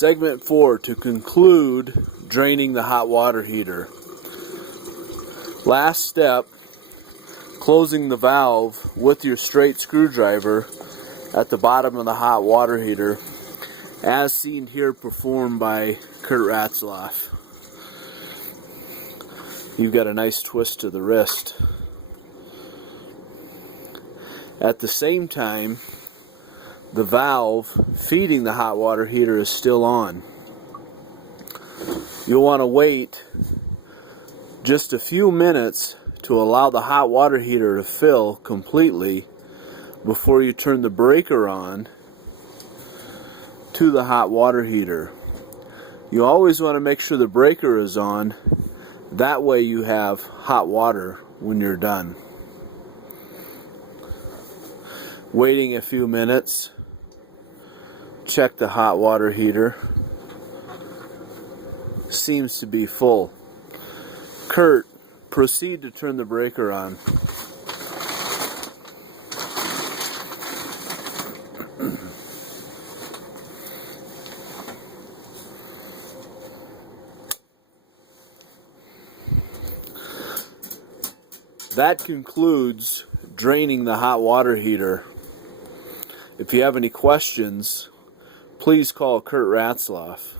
Segment 4, to conclude draining the hot water heater. Last step, closing the valve with your straight screwdriver at the bottom of the hot water heater, as seen here performed by Kurt Ratzlaff. You've got a nice twist to the wrist. At the same time, the valve feeding the hot water heater is still on. You'll want to wait just a few minutes to allow the hot water heater to fill completely before you turn the breaker on to the hot water heater. You always want to make sure the breaker is on. That way you have hot water when you're done. Waiting a few minutes, check the hot water heater. Seems to be full. Kurt, proceed to turn the breaker on. That concludes draining the hot water heater. If you have any questions, please call Kurt Ratzlaff.